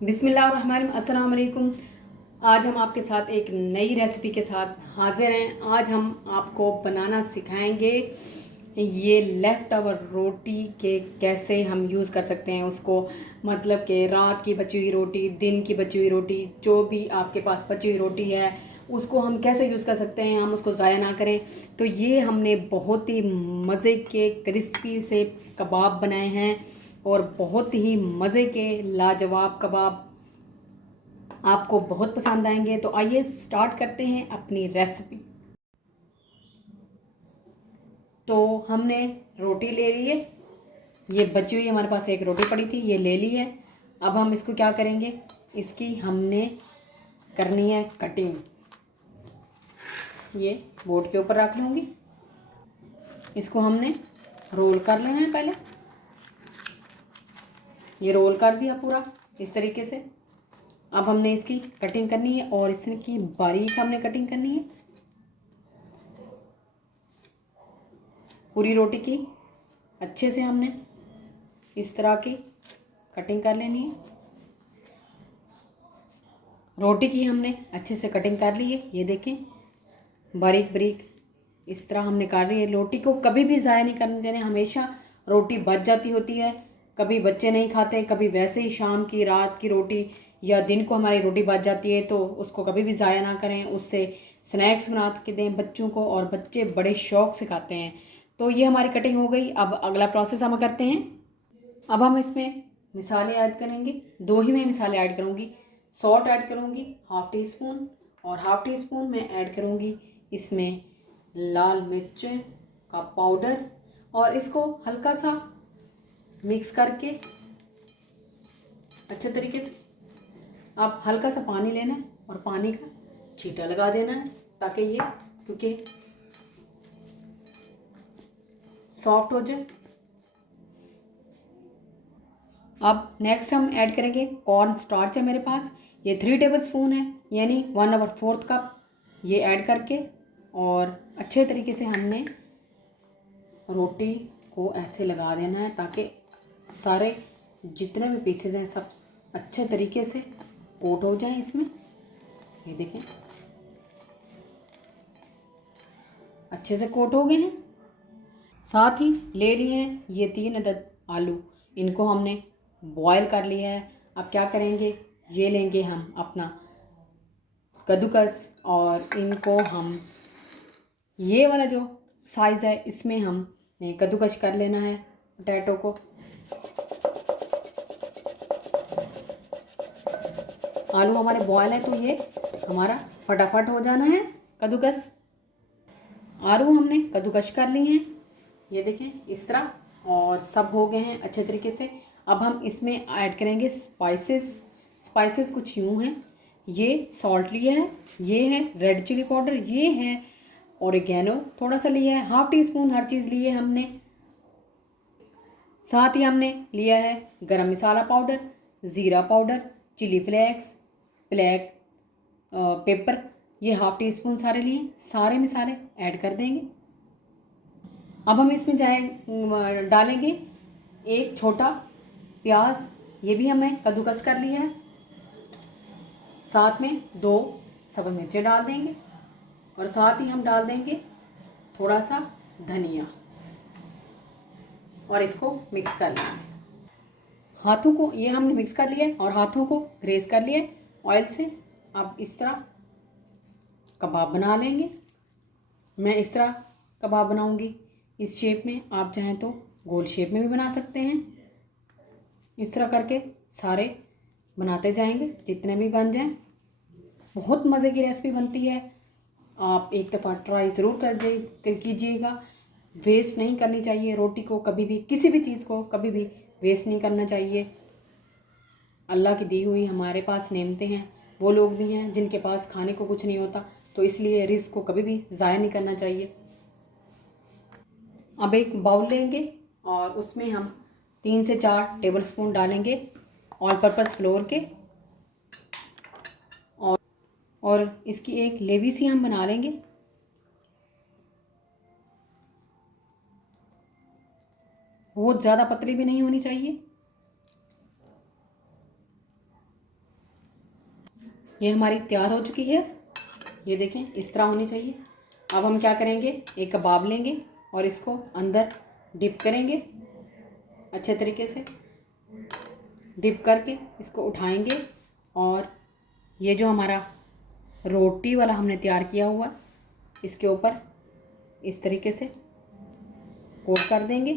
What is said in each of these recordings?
बिस्मिल्लाहिर्रहमानिर्रहीम, अस्सलाम वालेकुम। आज हम आपके साथ एक नई रेसिपी के साथ हाजिर हैं। आज हम आपको बनाना सिखाएंगे ये लेफ़्ट ओवर रोटी के कैसे हम यूज़ कर सकते हैं उसको। मतलब कि रात की बची हुई रोटी, दिन की बची हुई रोटी, जो भी आपके पास बची हुई रोटी है उसको हम कैसे यूज़ कर सकते हैं, हम उसको ज़ाया ना करें। तो ये हमने बहुत ही मज़े के क्रिस्पी से कबाब बनाए हैं और बहुत ही मज़े के लाजवाब कबाब आपको बहुत पसंद आएंगे। तो आइए स्टार्ट करते हैं अपनी रेसिपी। तो हमने रोटी ले ली है, ये बची हुई हमारे पास एक रोटी पड़ी थी, ये ले ली है। अब हम इसको क्या करेंगे, इसकी हमने करनी है कटिंग। ये बोर्ड के ऊपर रख लूँगी, इसको हमने रोल कर लेना है। पहले ये रोल कर दिया पूरा इस तरीके से। अब हमने इसकी कटिंग करनी है और इसकी बारीक हमने कटिंग करनी है। पूरी रोटी की अच्छे से हमने इस तरह की कटिंग कर लेनी है। रोटी की हमने अच्छे से कटिंग कर ली है, ये देखें बारीक बारीक इस तरह हमने काट ली है। रोटी को कभी भी ज़ाया नहीं करने देना, हमेशा रोटी बच जाती होती है। कभी बच्चे नहीं खाते, कभी वैसे ही शाम की रात की रोटी या दिन को हमारी रोटी बच जाती है, तो उसको कभी भी ज़ाया ना करें। उससे स्नैक्स बना के दें बच्चों को और बच्चे बड़े शौक़ से खाते हैं। तो ये हमारी कटिंग हो गई। अब अगला प्रोसेस हम करते हैं। अब हम इसमें मिसाले ऐड करेंगे, दो ही मैं मिसाले ऐड करूँगी। सॉल्ट ऐड करूँगी हाफ़ टी स्पून और हाफ़ टी स्पून मैं ऐड करूँगी इसमें लाल मिर्च का पाउडर। और इसको हल्का सा मिक्स करके अच्छे तरीके से आप हल्का सा पानी लेना है और पानी का छींटा लगा देना है, ताकि ये क्योंकि सॉफ्ट हो जाए। अब नेक्स्ट हम ऐड करेंगे कॉर्न स्टार्च है मेरे पास, ये 3 टेबल स्पून है, यानी 1/4 कप। ये ऐड करके और अच्छे तरीके से हमने रोटी को ऐसे लगा देना है, ताकि सारे जितने भी पीसेज हैं सब अच्छे तरीके से कोट हो जाएं इसमें। ये देखें अच्छे से कोट हो गए हैं। साथ ही ले लिए हैं ये 3 अदद आलू, इनको हमने बॉयल कर लिया है। अब क्या करेंगे, ये लेंगे हम अपना कद्दूकस और इनको हम ये वाला जो साइज़ है इसमें हम कद्दूकस कर लेना है पोटैटो को। आलू हमारे बॉयल है तो ये हमारा फटाफट हो जाना है कद्दूकस। आलू हमने कद्दूकस कर लिए हैं, ये देखें इस तरह, और सब हो गए हैं अच्छे तरीके से। अब हम इसमें ऐड करेंगे स्पाइसेस कुछ यूँ हैं, ये सॉल्ट लिया है, ये है रेड चिली पाउडर, ये है ओरिगेनो थोड़ा सा लिया है, हाफ़ टी स्पून हर चीज़ ली है हमने। साथ ही हमने लिया है गरम मसाला पाउडर, ज़ीरा powder, chilli flakes, black pepper, ये हाफ़ टी स्पून सारे लिए। सारे मसाले ऐड कर देंगे। अब हम इसमें डालेंगे एक छोटा प्याज, ये भी हमें कद्दूकस कर लिया है। साथ में 2 सब्ज़ मिर्चें डाल देंगे और साथ ही हम डाल देंगे थोड़ा सा धनिया और इसको मिक्स कर लेंगे। हाथों को ये हमने मिक्स कर लिया और हाथों को ग्रेस कर लिया ऑयल से। अब इस तरह कबाब बना लेंगे। मैं इस तरह कबाब बनाऊंगी इस शेप में, आप चाहें तो गोल शेप में भी बना सकते हैं। इस तरह करके सारे बनाते जाएंगे जितने भी बन जाएं। बहुत मज़े की रेसिपी बनती है, आप एक दफ़ा ट्राई ज़रूर कीजिएगा। वेस्ट नहीं करनी चाहिए रोटी को, कभी भी किसी भी चीज़ को कभी भी वेस्ट नहीं करना चाहिए। अल्लाह की दी हुई हमारे पास नेमतें हैं, वो लोग भी हैं जिनके पास खाने को कुछ नहीं होता, तो इसलिए रिस्क को कभी भी ज़ाया नहीं करना चाहिए। अब एक बाउल लेंगे और उसमें हम 3 से 4 टेबल स्पून डालेंगे ऑल पर्पज़ फ्लोर के, और इसकी एक लेवी सी हम बना लेंगे। बहुत ज़्यादा पतली भी नहीं होनी चाहिए। ये हमारी तैयार हो चुकी है। ये देखें इस तरह होनी चाहिए। अब हम क्या करेंगे, एक कबाब लेंगे और इसको अंदर डिप करेंगे। अच्छे तरीके से डिप करके इसको उठाएंगे और ये जो हमारा रोटी वाला हमने तैयार किया हुआ इसके ऊपर इस तरीके से कोट कर देंगे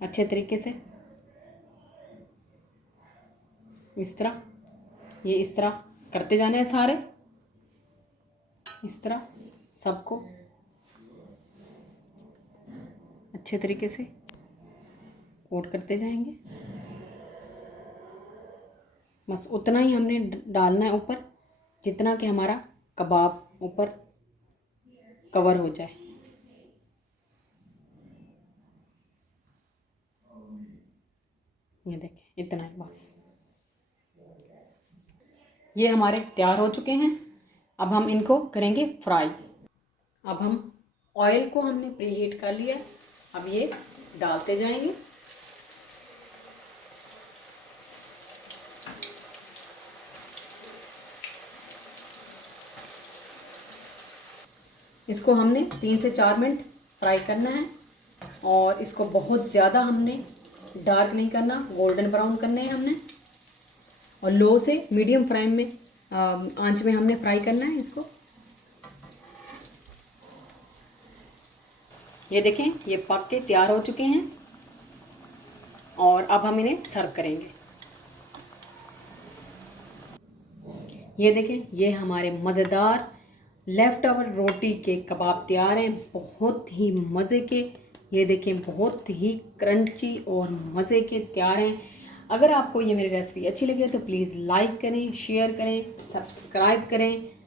अच्छे तरीके से। इस तरह, ये इस तरह करते जाने हैं सारे, इस तरह सबको अच्छे तरीके से कोट करते जाएंगे। बस उतना ही हमने डालना है ऊपर जितना कि हमारा कबाब ऊपर कवर हो जाए। ये देखें इतना ही बस। ये हमारे तैयार हो चुके हैं। अब हम इनको करेंगे फ्राई। अब हम ऑयल को हमने प्रीहीट कर लिया। अब ये डालते जाएंगे। इसको हमने 3 से 4 मिनट फ्राई करना है और इसको बहुत ज़्यादा हमने डार्क नहीं करना, गोल्डन ब्राउन करने हैं हमने। और लो से मीडियम फ्लेम में आंच में हमने फ्राई करना है इसको। ये देखें ये पक के तैयार हो चुके हैं और अब हम इन्हें सर्व करेंगे। ये देखें ये हमारे मज़ेदार लेफ़्ट ओवर रोटी के कबाब तैयार हैं, बहुत ही मज़े के। ये देखें बहुत ही क्रंची और मज़े के तैयार हैं। अगर आपको ये मेरी रेसिपी अच्छी लगे तो प्लीज़ लाइक करें, शेयर करें, सब्सक्राइब करें।